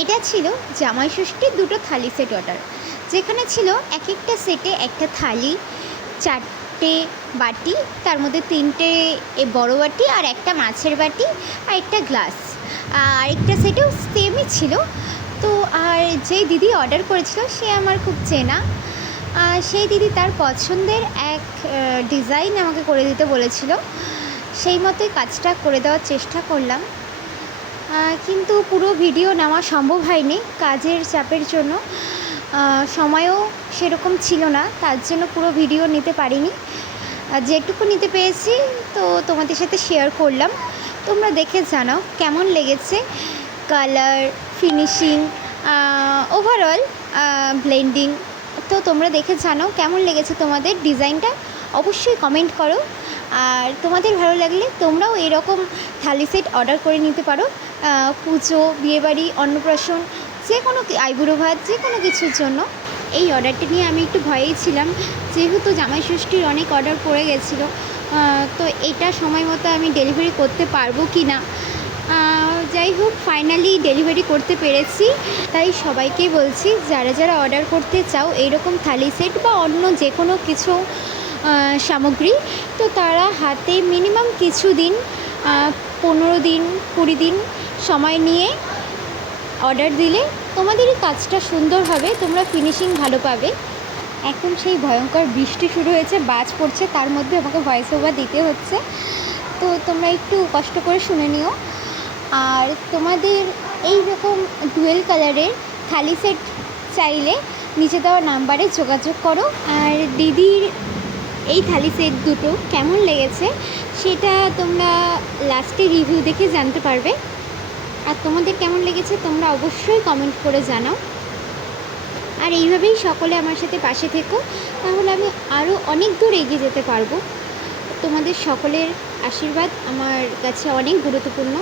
এটা ছিল জামাই ষষ্ঠীর দুটো থালি সেট অর্ডার, যেখানে ছিল এক একটা সেটে একটা থালি, চারটে বাটি, তার মধ্যে তিনটে বড় বাটি আর একটা মাছের বাটি আর একটা গ্লাস। আরেকটা সেটেও সেমই ছিল। তো আর যেই দিদি অর্ডার করেছিল সে আমার খুব চেনা। সেই দিদি তার পছন্দের এক ডিজাইন আমাকে করে দিতে বলেছিল, সেই মতোই কাজটা করে দেওয়ার চেষ্টা করলাম। কিন্তু পুরো ভিডিও নেওয়া সম্ভব হয়নি কাজের চাপের জন্য। সময়ও সেরকম ছিল না, তার জন্য পুরো ভিডিও নিতে পারিনি। যেটুকু নিতে পেরেছি তো তোমাদের সাথে শেয়ার করলাম। তোমরা দেখে জানাও কেমন লেগেছে, কালার, ফিনিশিং, ওভারঅল ব্লেন্ডিং। তো তোমরা দেখে জানাও কেমন লেগেছে তোমাদের ডিজাইনটা, অবশ্যই কমেন্ট করো। আর তোমাদের ভালো লাগলে তোমরাও এরকম থালি সেট অর্ডার করে নিতে পারো। পুজো, বিয়েবাড়ি, অন্নপ্রাশন, যে কোনো আইবুড়ো ভাত, যে কোনো কিছুর জন্য। এই অর্ডারটি নিয়ে আমি একটু ভয়েই ছিলাম, যেহেতু জামাই ষষ্ঠীর অনেক অর্ডার পড়ে গেছিলো। তো এটা সময় মতো আমি ডেলিভারি করতে পারবো কি না। যাই হোক, ফাইনালি ডেলিভারি করতে পেরেছি। তাই সবাইকেই বলছি, যারা যারা অর্ডার করতে চাও এইরকম থালি সেট বা অন্য যে কোনো কিছু সামগ্রী, তো তারা হাতে মিনিমাম কিছু দিন, 15 দিন 20 দিন সময় নিয়ে অর্ডার দিলে তোমাদেরই কাজটা সুন্দর হবে, তোমরা ফিনিশিং ভালো পাবে। এখন সেই ভয়ঙ্কর বৃষ্টি শুরু হয়েছে, বাজ পড়ছে, তার মধ্যে আমাকে ভয়েস ওভার দিতে হচ্ছে। তো তোমরা একটু কষ্ট করে শুনে নিও। আর তোমাদের এই রকম ডুয়েল কালারের থালি সেট চাইলে নিচে দেওয়া নাম্বারে যোগাযোগ করো। আর দিদির এই থালি সেট দুটো কেমন লেগেছে সেটা তোমরা লাস্টে রিভিউ দেখে জানতে পারবে। আর তোমাদের কেমন লেগেছে তোমরা অবশ্যই কমেন্ট করে জানাও। আর এইভাবেই সকলে আমার সাথে পাশে থেকো, তাহলে আমি আরও অনেক দূর এগিয়ে যেতে পারবো। তোমাদের সকলের আশীর্বাদ আমার কাছে অনেক গুরুত্বপূর্ণ।